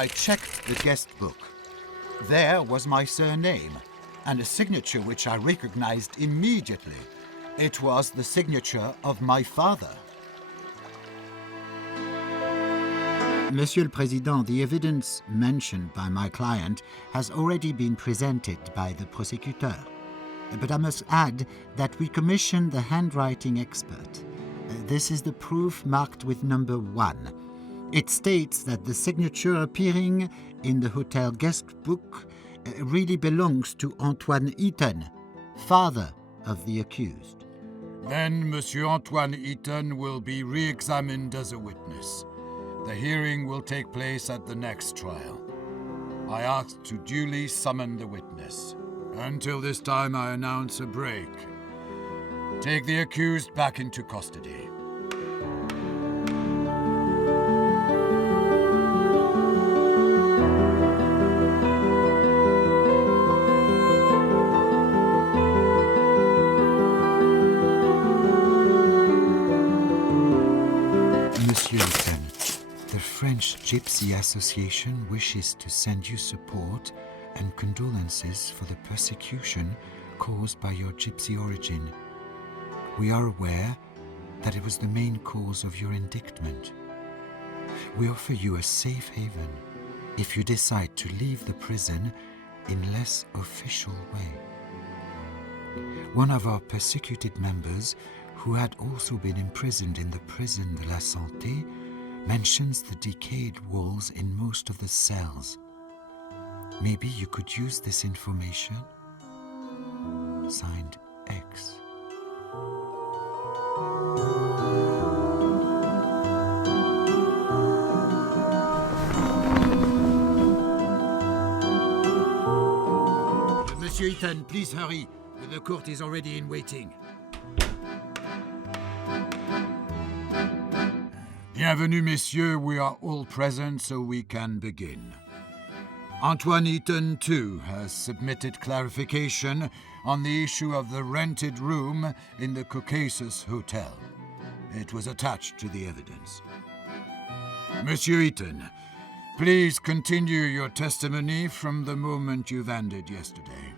I checked the guest book. There was my surname, and a signature which I recognized immediately. It was the signature of my father. Monsieur le Président, the evidence mentioned by my client has already been presented by the prosecutor. But I must add that we commissioned the handwriting expert. This is the proof marked with number 1. It states that the signature appearing in the hotel guest book really belongs to Antoine Eaton, father of the accused. Then Monsieur Antoine Eaton will be re-examined as a witness. The hearing will take place at the next trial. I ask to duly summon the witness. Until this time, I announce a break. Take the accused back into custody. Monsieur Eaton, the French Gypsy Association wishes to send you support and condolences for the persecution caused by your gypsy origin. We are aware that it was the main cause of your indictment. We offer you a safe haven if you decide to leave the prison in less official way. One of our persecuted members, who had also been imprisoned in the Prison de la Santé, mentions the decayed walls in most of the cells. Maybe you could use this information? Signed, X. Monsieur Eaton, please hurry. The court is already in waiting. Bienvenue, messieurs. We are all present, so we can begin. Antoine Eaton, too, has submitted clarification on the issue of the rented room in the Caucasus Hotel. It was attached to the evidence. Monsieur Eaton, please continue your testimony from the moment you've ended yesterday.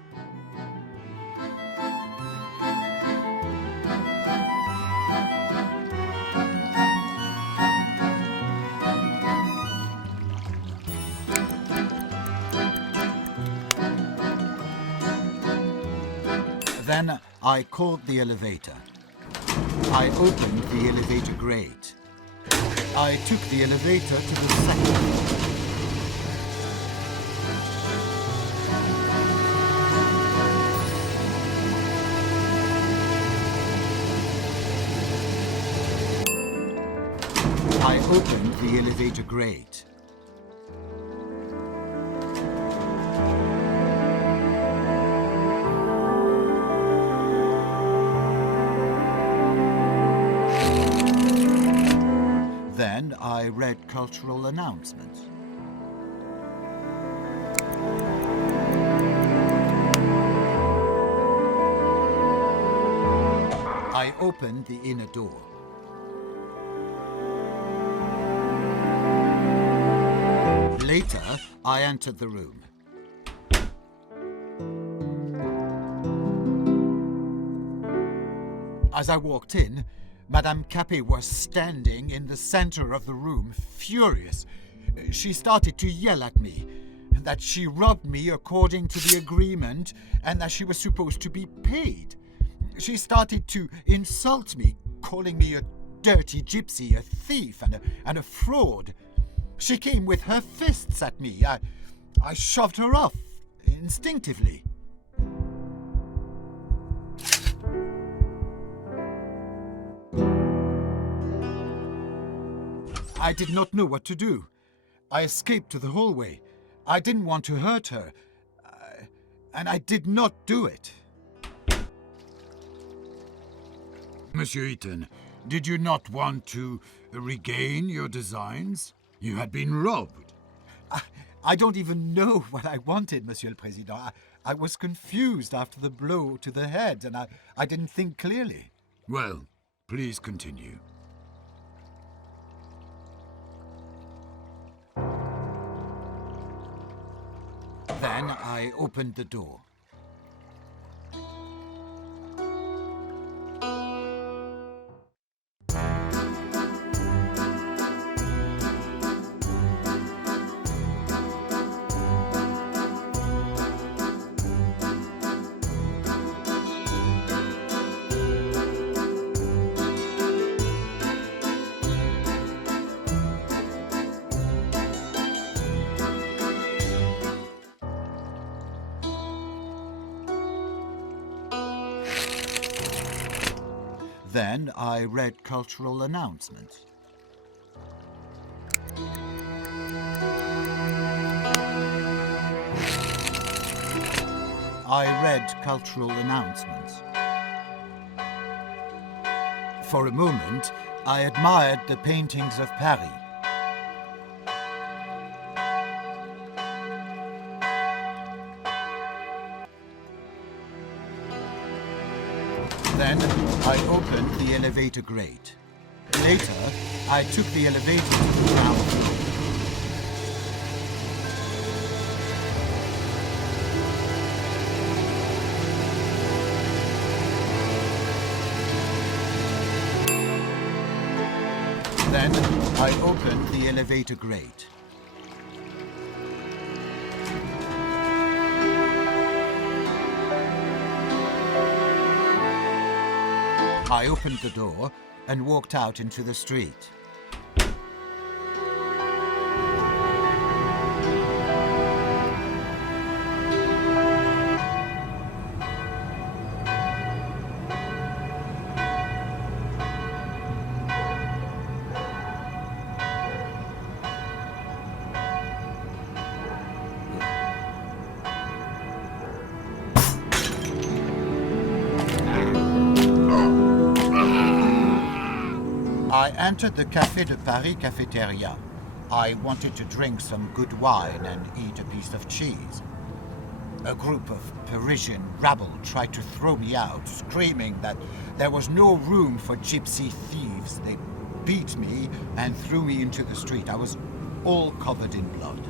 Then I called the elevator. I opened the elevator grate. I took the elevator to the second floor. I opened the elevator grate. Then I read cultural announcements. I opened the inner door. Later, I entered the room. As I walked in, Madame Capet was standing in the center of the room, furious. She started to yell at me, that she robbed me according to the agreement and that she was supposed to be paid. She started to insult me, calling me a dirty gypsy, a thief, and a fraud. She came with her fists at me. I shoved her off, instinctively. I did not know what to do. I escaped to the hallway. I didn't want to hurt her, and I did not do it. Monsieur Eaton, did you not want to regain your designs? You had been robbed. I don't even know what I wanted, Monsieur le Président. I was confused after the blow to the head, and I didn't think clearly. Well, please continue. I opened the door. Then I read cultural announcements. For a moment, I admired the paintings of Paris. Then I opened the elevator grate. Later, I took the elevator to the ground floor. Then I opened the elevator grate. I opened the door and walked out into the street. I entered the Café de Paris cafeteria. I wanted to drink some good wine and eat a piece of cheese. A group of Parisian rabble tried to throw me out, screaming that there was no room for gypsy thieves. They beat me and threw me into the street. I was all covered in blood.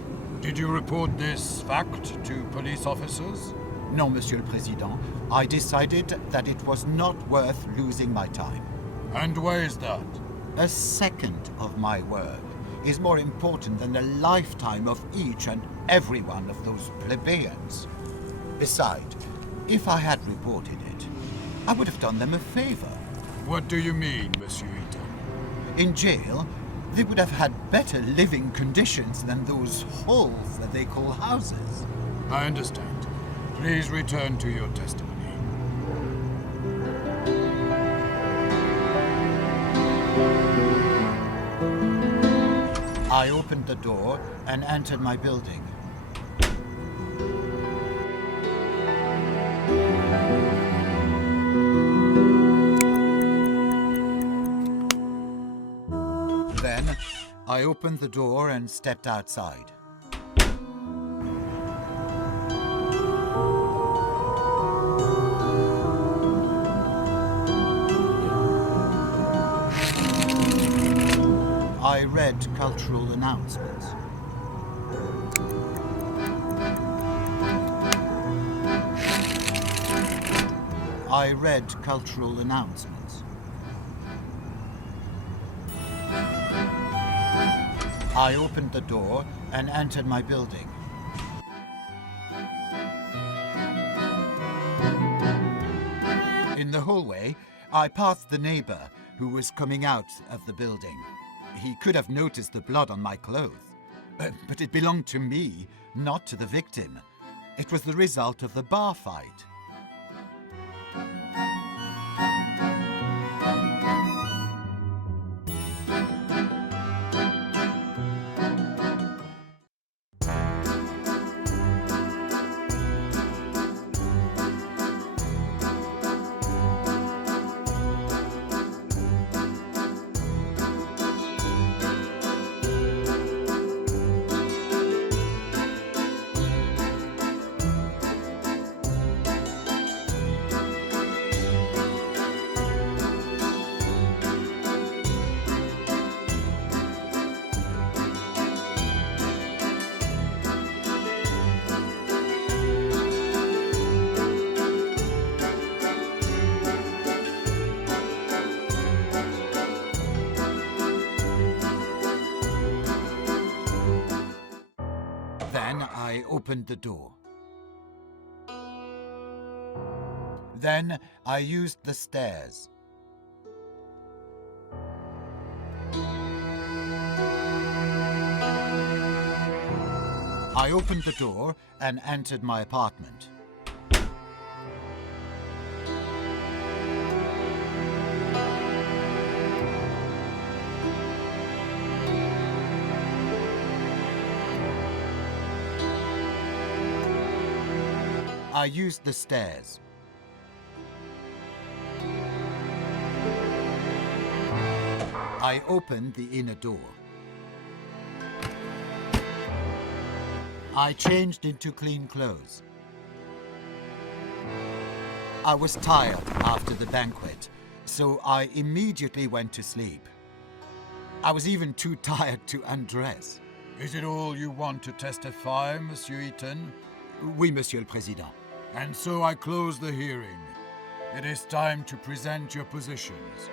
Did you report this fact to police officers? No, Monsieur le Président. I decided that it was not worth losing my time. And why is that? A second of my work is more important than the lifetime of each and every one of those plebeians. Besides, if I had reported it, I would have done them a favor. What do you mean, Monsieur Eaton? In jail, they would have had better living conditions than those holes that they call houses. I understand. Please return to your testimony. I opened the door and entered my building. Then, I opened the door and stepped outside. I read cultural announcements. I read cultural announcements. I opened the door and entered my building. In the hallway, I passed the neighbor who was coming out of the building. He could have noticed the blood on my clothes, but it belonged to me, not to the victim. It was the result of the bar fight. opened the door. Then I used the stairs. I opened the door and entered my apartment. I used the stairs. I opened the inner door. I changed into clean clothes. I was tired after the banquet, so I immediately went to sleep. I was even too tired to undress. Is it all you want to testify, Monsieur Eaton? Oui, Monsieur le Président. And so I close the hearing. It is time to present your positions.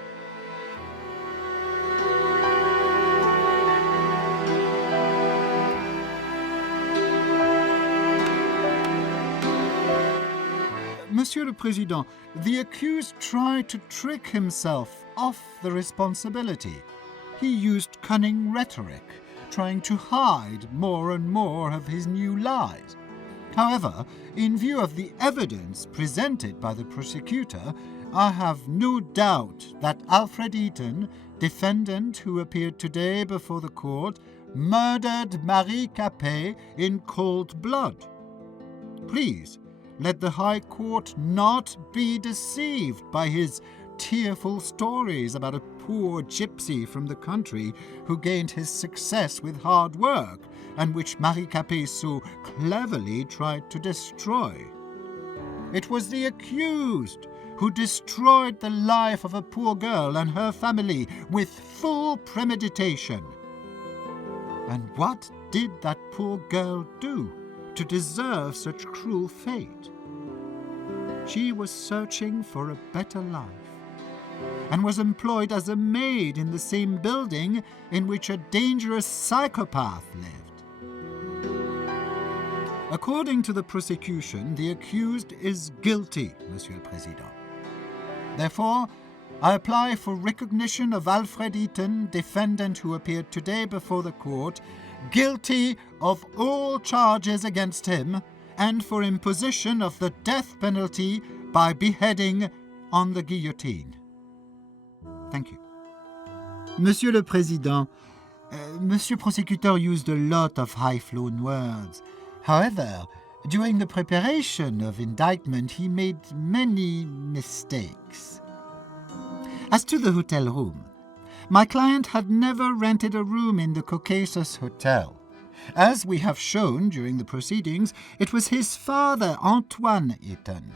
Monsieur le Président, the accused tried to trick himself off the responsibility. He used cunning rhetoric, trying to hide more and more of his new lies. However, in view of the evidence presented by the prosecutor, I have no doubt that Alfred Eaton, defendant who appeared today before the court, murdered Marie Capet in cold blood. Please, let the High Court not be deceived by his tearful stories about a poor gypsy from the country who gained his success with hard work, and which Marie Capet so cleverly tried to destroy. It was the accused who destroyed the life of a poor girl and her family with full premeditation. And what did that poor girl do to deserve such cruel fate? She was searching for a better life, and was employed as a maid in the same building in which a dangerous psychopath lived. According to the prosecution, the accused is guilty, Monsieur le Président. Therefore, I apply for recognition of Alfred Eaton, defendant who appeared today before the court, guilty of all charges against him, and for imposition of the death penalty by beheading on the guillotine. Thank you. Monsieur le Président, Monsieur Prosecutor used a lot of high-flown words. However, during the preparation of indictment, he made many mistakes. As to the hotel room, my client had never rented a room in the Caucasus Hotel. As we have shown during the proceedings, it was his father, Antoine Eaton.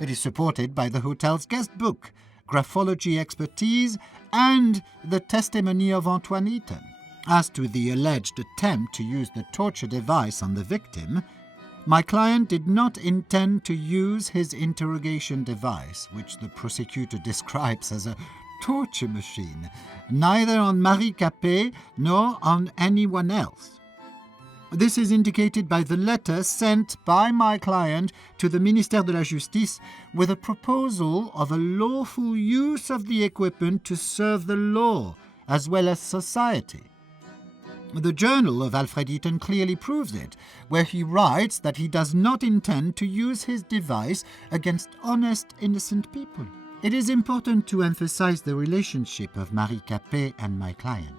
It is supported by the hotel's guest book, graphology expertise, and the testimony of Antoine Eaton. As to the alleged attempt to use the torture device on the victim, my client did not intend to use his interrogation device, which the prosecutor describes as a torture machine, neither on Marie Capet nor on anyone else. This is indicated by the letter sent by my client to the Ministère de la Justice with a proposal of a lawful use of the equipment to serve the law as well as society. The journal of Alfred Eaton clearly proves it, where he writes that he does not intend to use his device against honest, innocent people. It is important to emphasize the relationship of Marie Capet and my client.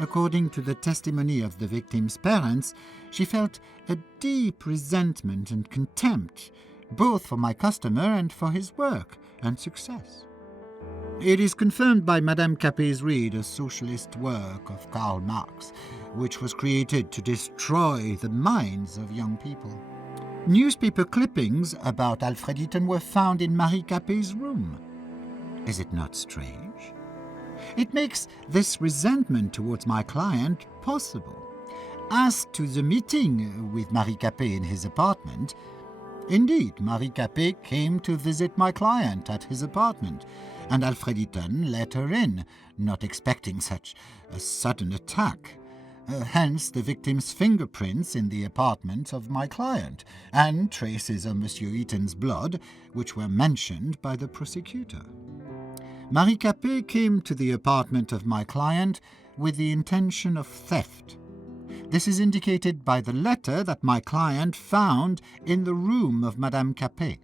According to the testimony of the victim's parents, she felt a deep resentment and contempt, both for my customer and for his work and success. It is confirmed by Madame Capet's read, a socialist work of Karl Marx, which was created to destroy the minds of young people. Newspaper clippings about Alfred Eaton were found in Marie Capet's room. Is it not strange? It makes this resentment towards my client possible. As to the meeting with Marie Capet in his apartment, indeed, Marie Capet came to visit my client at his apartment, and Alfred Eaton let her in, not expecting such a sudden attack. hence the victim's fingerprints in the apartment of my client, and traces of Monsieur Eaton's blood, which were mentioned by the prosecutor. Marie Capet came to the apartment of my client with the intention of theft. This is indicated by the letter that my client found in the room of Madame Capet.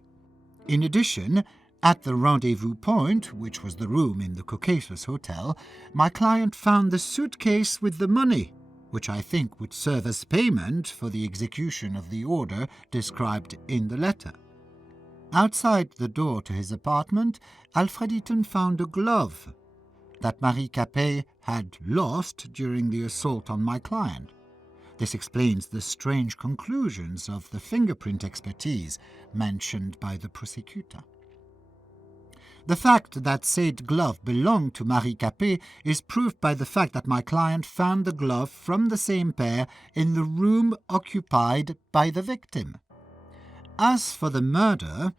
In addition, at the rendezvous point, which was the room in the Caucasus Hotel, my client found the suitcase with the money, which I think would serve as payment for the execution of the order described in the letter. Outside the door to his apartment, Alfred Eaton found a glove that Marie Capet had lost during the assault on my client. This explains the strange conclusions of the fingerprint expertise mentioned by the prosecutor. The fact that said glove belonged to Marie Capet is proved by the fact that my client found the glove from the same pair in the room occupied by the victim. As for the murder,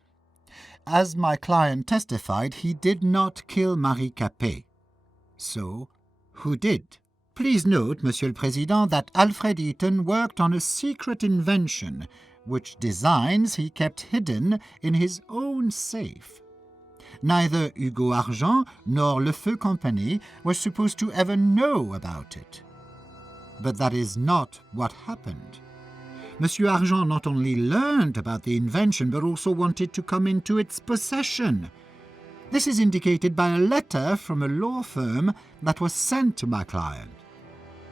as my client testified, he did not kill Marie Capet. So, who did? Please note, Monsieur le Président, that Alfred Eaton worked on a secret invention, which designs he kept hidden in his own safe. Neither Hugo Argent nor Le Feu Company were supposed to ever know about it. But that is not what happened. Monsieur Argent not only learned about the invention, but also wanted to come into its possession. This is indicated by a letter from a law firm that was sent to my client.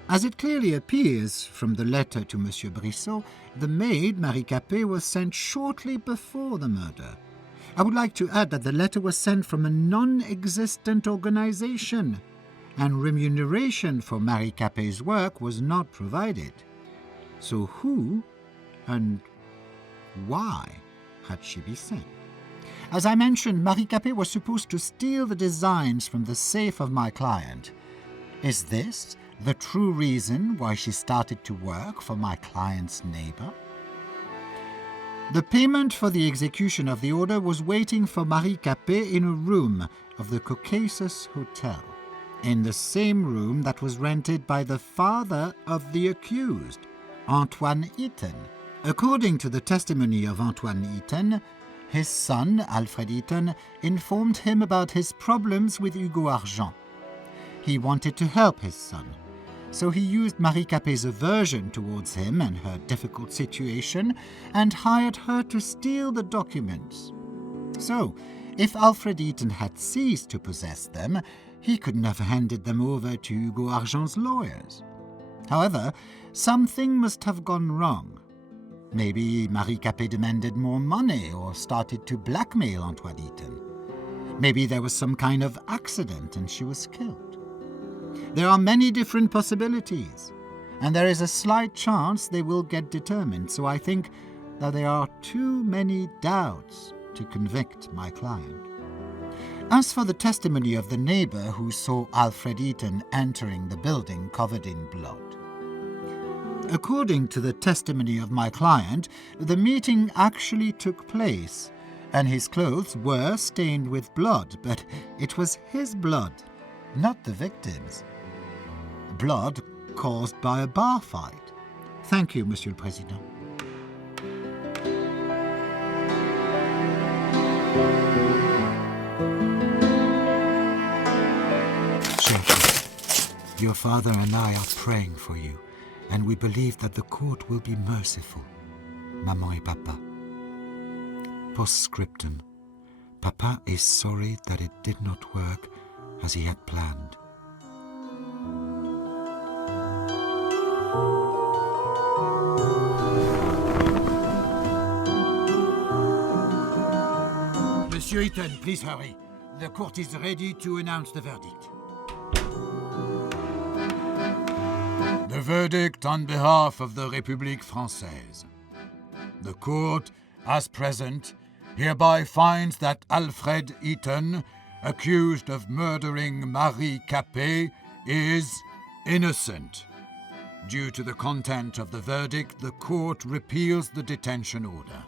As it clearly appears from the letter to Monsieur Brissot, the maid, Marie Capet, was sent shortly before the murder. I would like to add that the letter was sent from a non-existent organization, and remuneration for Marie Capet's work was not provided. So who and why had she been sent? As I mentioned, Marie Capet was supposed to steal the designs from the safe of my client. Is this the true reason why she started to work for my client's neighbor? The payment for the execution of the order was waiting for Marie Capet in a room of the Caucasus Hotel, in the same room that was rented by the father of the accused, Antoine Eaton. According to the testimony of Antoine Eaton, his son, Alfred Eaton, informed him about his problems with Hugo Argent. He wanted to help his son, so he used Marie Capet's aversion towards him and her difficult situation and hired her to steal the documents. So, if Alfred Eaton had ceased to possess them, he could never have handed them over to Hugo Argent's lawyers. However, something must have gone wrong. Maybe Marie Capet demanded more money or started to blackmail Antoine Eaton. Maybe there was some kind of accident and she was killed. There are many different possibilities, and there is a slight chance they will get determined, so I think that there are too many doubts to convict my client. As for the testimony of the neighbor who saw Alfred Eaton entering the building covered in blood, according to the testimony of my client, the meeting actually took place, and his clothes were stained with blood, but it was his blood, not the victim's. Blood caused by a bar fight. Thank you, Monsieur le Président. Sheikh, your father and I are praying for you, and we believe that the court will be merciful. Maman et Papa. Postscriptum. Papa is sorry that it did not work as he had planned. Monsieur Eaton, please hurry. The court is ready to announce the verdict. The verdict on behalf of the République Française. The court, as present, hereby finds that Alfred Eaton, accused of murdering Marie Capet, is innocent. Due to the content of the verdict, the court repeals the detention order.